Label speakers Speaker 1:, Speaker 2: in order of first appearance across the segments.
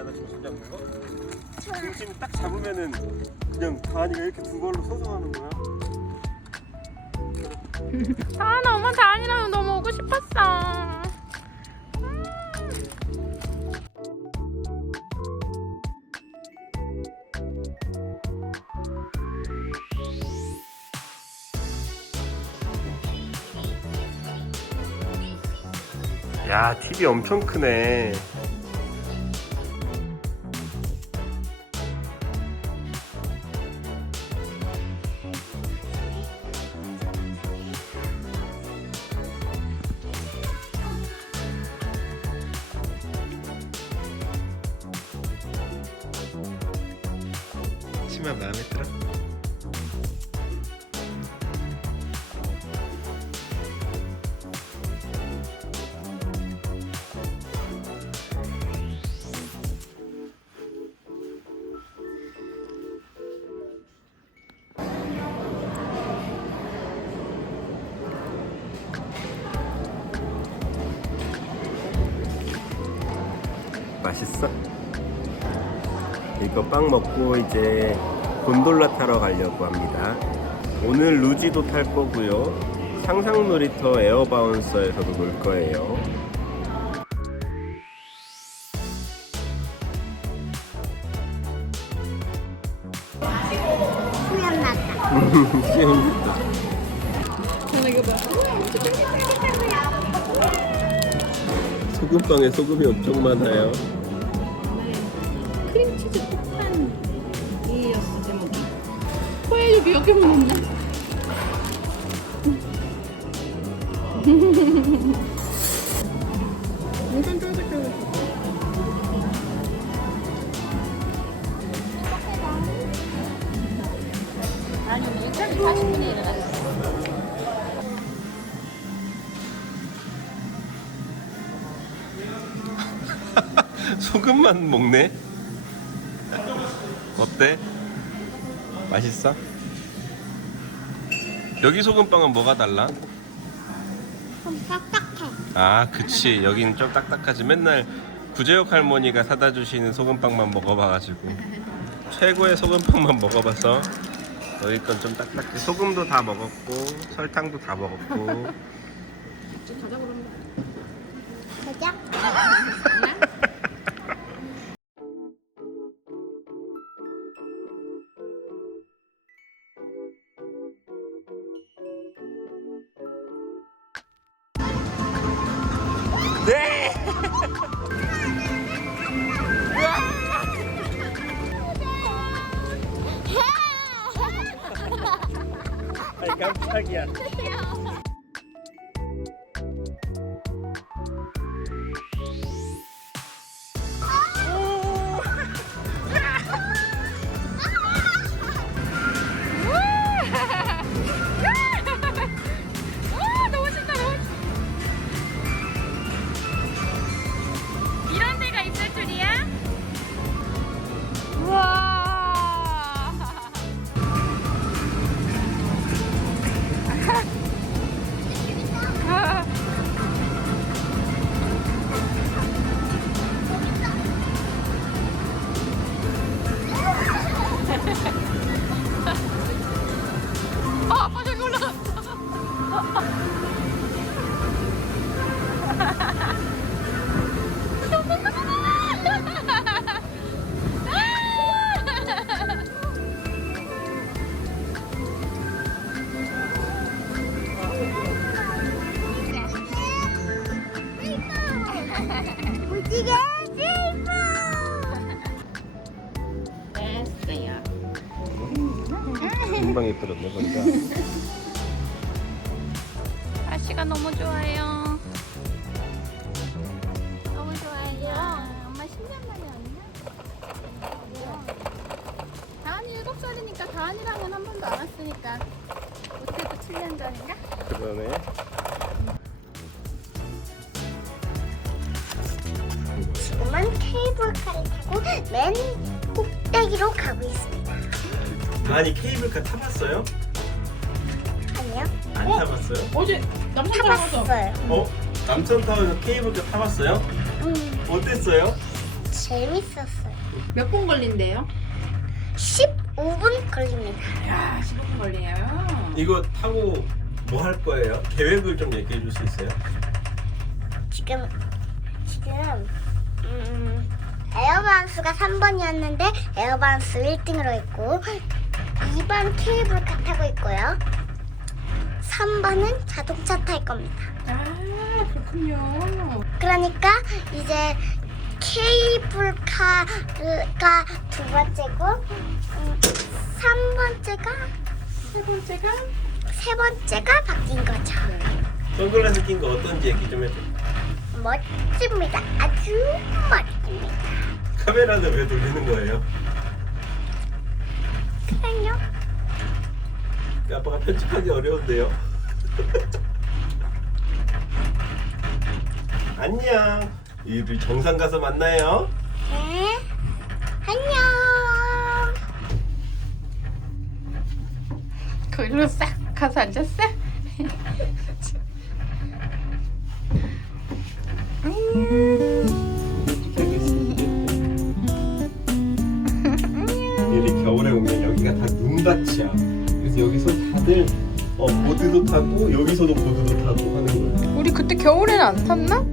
Speaker 1: 않아 중심 잡는 거? 중심 딱 잡으면은 그냥 다한이가 이렇게 두 발로 서서 하는 거야.
Speaker 2: 다은아 엄마 다은이랑 너무 오고 싶었어.
Speaker 1: 야 TV 엄청 크네. 맛있어? 이거 빵 먹고 이제 곤돌라 타러 가려고 합니다. 오늘 루지도 탈 거고요. 상상 놀이터 에어바운서에서도 놀 거예요. 소금빵에 소금이 엄청 많아요.
Speaker 2: 크림치즈 폭탄이었어 제목이. 코에 입이 몇개 먹는다. 엄청 쫀득쫀득. 아니 일찍 40분에 일어났어.
Speaker 1: 소금만 먹네. 어때? 맛있어? 여기 소금빵은 뭐가 달라?
Speaker 3: 좀 딱딱해.
Speaker 1: 아, 그치. 여기는 좀 딱딱하지. 맨날 구제역 할머니가 사다 주시는 소금빵만 먹어봐가지고 최고의 소금빵만 먹어봐서 여기 건좀 딱딱해. 소금도 다 먹었고 설탕도 다 먹었고.
Speaker 3: 가자.
Speaker 1: 네. 아이
Speaker 2: 살이니까 다은이랑은 한 번도 안 왔으니까 어떻게도 7년 전인가?
Speaker 1: 그러네.
Speaker 3: 지금은 케이블카를 타고 맨 꼭대기로 가고 있습니다.
Speaker 1: 아니 케이블카 타봤어요?
Speaker 3: 아니요?
Speaker 1: 안 타봤어요?
Speaker 2: 어제 남산
Speaker 3: 타봤어요.
Speaker 1: 어? 남천 타워에서 케이블카 타봤어요?
Speaker 3: 음,
Speaker 1: 어땠어요?
Speaker 3: 재밌었어요.
Speaker 2: 몇분 걸린대요?
Speaker 3: 15분 걸립니다.
Speaker 2: 야 15분 걸려요.
Speaker 1: 이거 타고 뭐 할 거예요? 계획을 좀 얘기해 줄 수 있어요?
Speaker 3: 지금 지금 음, 에어바운스가 3번이었는데 에어바운스 1등으로 있고 2번 케이블카 타고 있고요. 3번은 자동차 탈 겁니다.
Speaker 2: 아 그렇군요.
Speaker 3: 그러니까 이제 케이블카가 두 번째고 음, 3번째가
Speaker 2: 세 번째가
Speaker 3: 세 번째가 바뀐 거죠.
Speaker 1: 선글라스 낀 거 어떤지 얘기 좀 해줘.
Speaker 3: 멋집니다. 아주 멋집니다.
Speaker 1: 카메라는 왜 돌리는 거예요?
Speaker 3: 그냥요.
Speaker 1: 아빠가 편집하기 어려운데요. 안녕. 우리 정상 가서 만나요.
Speaker 3: 네. 안녕.
Speaker 2: 거기로 싹 가서 앉았어?
Speaker 1: 얘들이 겨울에 오면 여기가 다 눈밭이야. 그래서 여기서 다들 어, 보드도 타고 여기서도 보드도 타고 하는 거야.
Speaker 2: 우리 그때 겨울에는 안 탔나?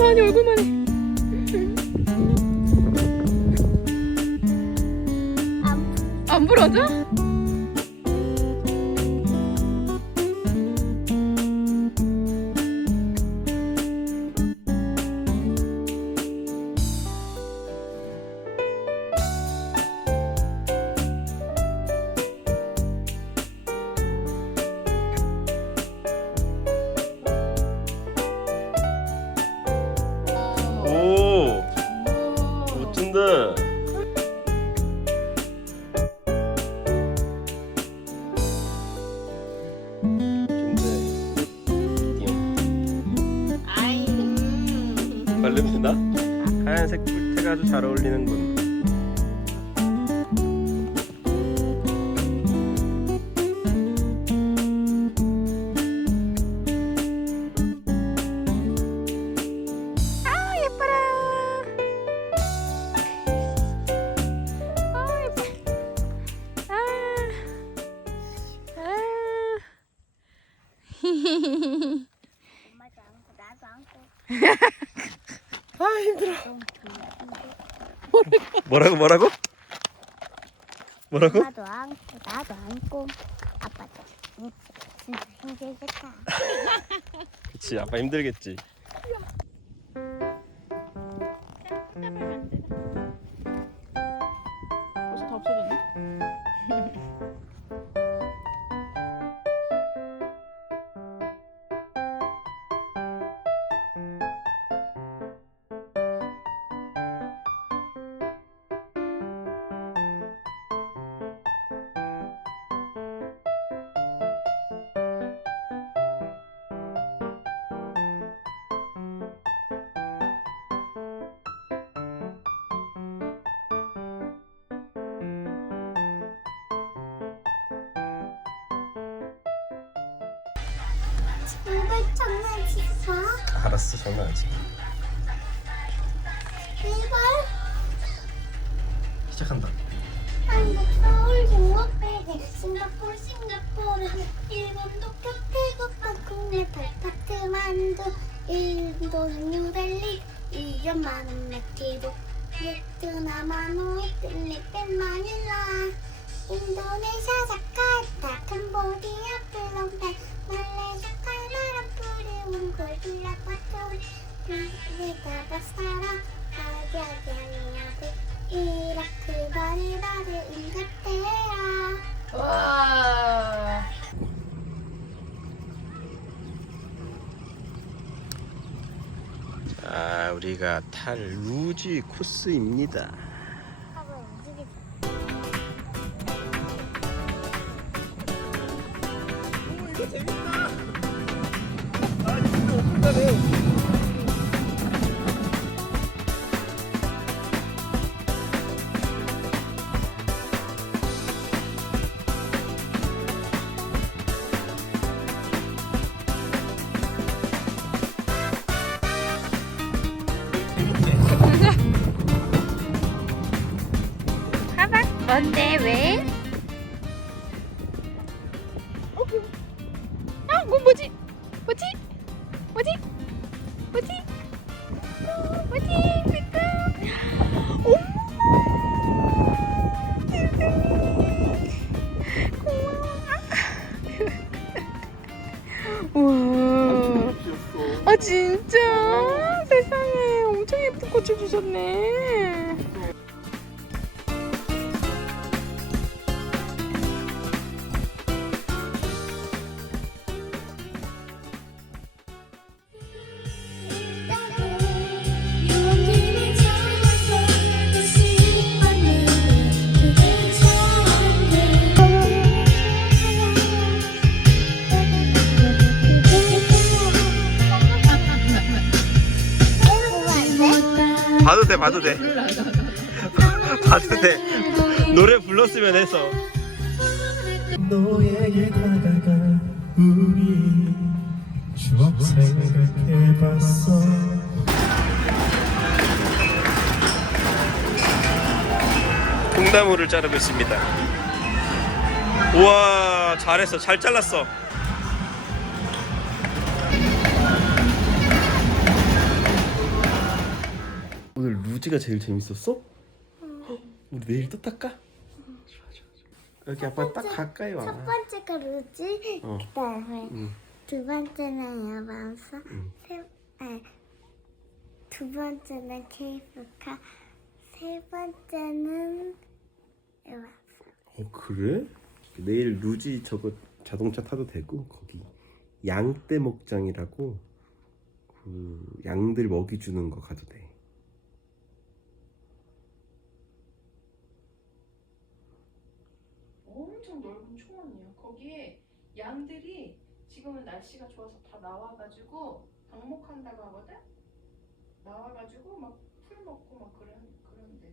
Speaker 2: 영탄이 얼굴만
Speaker 1: 아주 잘 어울리는군. 뭐라고 뭐라고? 뭐라고?
Speaker 3: 엄마도 안고 나도 안고 아빠도. 응, 진짜 힘들겠다.
Speaker 1: 그치 아빠 힘들겠지.
Speaker 3: 제발 장난치지 마.
Speaker 1: 알았어 장난하지
Speaker 3: 제발.
Speaker 1: 시작한다
Speaker 3: 한국, 서울, 중국, 베개, 싱가포르, 싱가포르, 일본, 도쿄, 태국, 방콕, 네팔, 카트만두, 인도는 뉴델리, 이연만은 메티도, 베트남, 하노이, 필리핀, 마닐라, 인도네시아, 자카르타, 캄보디아, 플롬펜, 바스타라, 이라크, 바리바리.
Speaker 2: 와.
Speaker 1: 자 우리가 탈 루지 코스입니다
Speaker 3: 움직이자.
Speaker 1: 이거 재밌다 아 이거 엄청나네
Speaker 2: 어,
Speaker 1: 봐도 돼. 봐도 돼. 노래 불렀으면 해서.
Speaker 4: 너에게 다가가 우리 추억 생각해봤어.
Speaker 1: 콩나물을 자르고 있습니다. 우와 잘했어. 잘 잘랐어 오늘 루지가 제일 재밌었어? 우리 내일 또 탈까? 좋아 좋아 좋아 여기 아빠 딱 가까이 와
Speaker 3: 첫 번째가 루지,
Speaker 1: 어.
Speaker 3: 그다음에
Speaker 1: 응.
Speaker 3: 두 번째는 야반사,
Speaker 1: 응.
Speaker 3: 세, 아니, 두 번째는 케이프카, 세 번째는 야반사.
Speaker 1: 어 그래? 내일 루지 저거 자동차 타도 되고 거기 양떼 목장이라고 그 양들 먹이 주는 거 가도 돼.
Speaker 5: 엄청 넓은 초원이에요. 거기에 양들이 지금은 날씨가 좋아서 다 나와가지고 방목한다고 하거든. 나와가지고 막 풀 먹고 막 그런 그런데.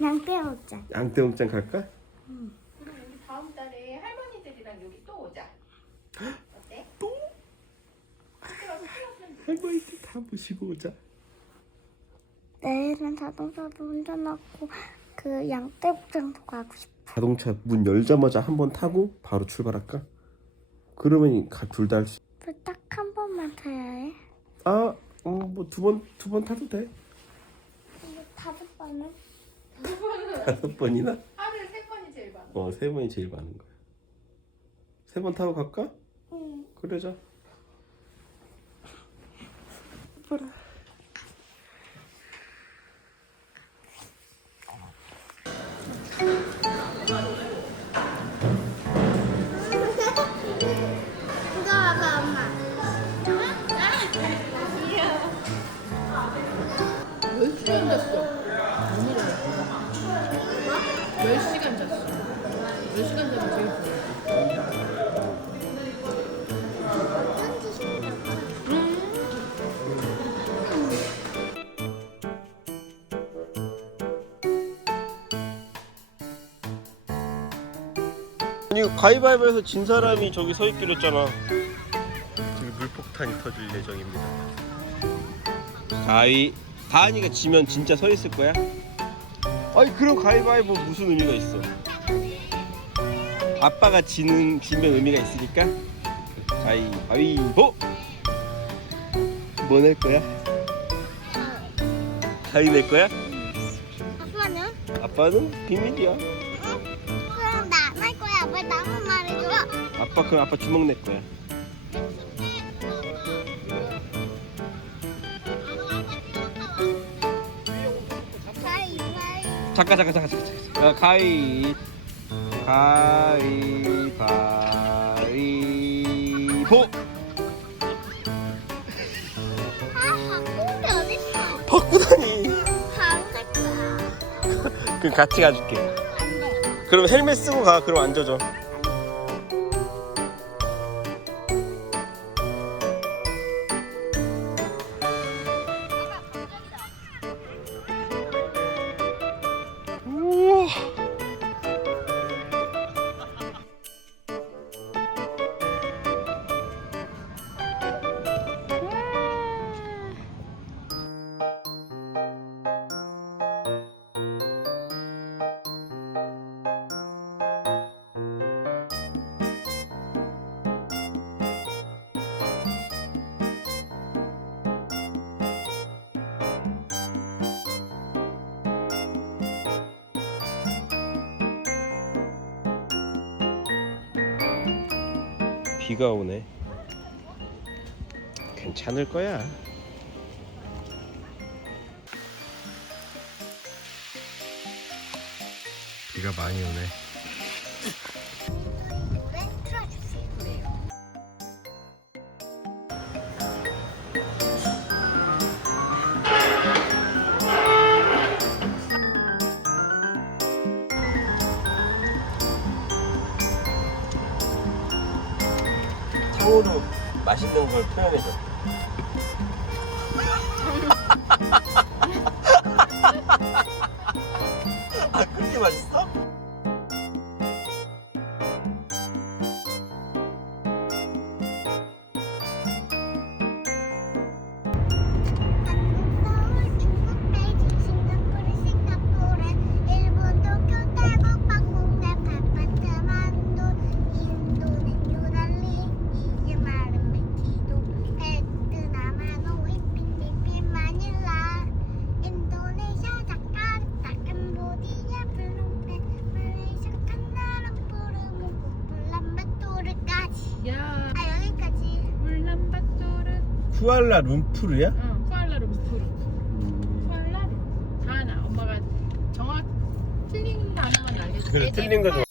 Speaker 3: 양떼 먹자.
Speaker 1: 양떼 목장 갈까?
Speaker 5: 그리고 우리 다음 달에 할머니들이랑 여기 또 오자. 어때?
Speaker 1: 또? 할머니들 다 모시고 오자.
Speaker 3: 내일은 자동차도 운전하고 그 양떼 목장도 가고 싶어.
Speaker 1: 자동차 문 열자마자 한 번 타고 바로 출발할까? 그러면 둘 다 할 수.
Speaker 3: 딱 한 번만 타야 해.
Speaker 1: 아, 어, 뭐두 번 두 번 타도 돼.
Speaker 3: 근데 다섯 번은?
Speaker 1: 다섯 번이나?
Speaker 5: 하루에 세 번이 제일 많아.
Speaker 1: 어, 세 번이 제일 많은 거야. 세 번 타고 갈까?
Speaker 3: 응.
Speaker 1: 그러자.
Speaker 3: 이거
Speaker 1: Thank you. 가위바위보에서 진 사람이 저기 서 있기로 했잖아. 저기 물폭탄이 터질 예정입니다. 가위 다한이가 지면 진짜 서 있을 거야? 아니 그럼 가위바위보 무슨 의미가 있어? 아빠가 지는 지면 의미가 있으니까 가위바위보 뭐 낼 거야? 가위 낼 거야?
Speaker 3: 아빠는?
Speaker 1: 아빠는 비밀이야. 아빠 그럼 아빠 주먹 낼 거야. 잠깐 잠깐 잠깐 잠깐. 잠깐. 어, 가위 가위 바위보
Speaker 3: 아, 바꾼 게 어딨어?
Speaker 1: 바꾸다니. 그럼 같이 가줄게.
Speaker 3: 안 돼.
Speaker 1: 그럼 헬멧 쓰고 가. 그럼 앉아줘. 비가 오네. 괜찮을 거야. 비가 많이 오네. 맛있는 걸 표현해줘. 아 그렇게 맛있어? 쿠알라 룸푸르야?
Speaker 2: 어 쿠알라룸푸르. 쿠알라룸 다나 엄마가 정확 틀린 단어만 알려줄게.
Speaker 1: 그래 틀린 거 좀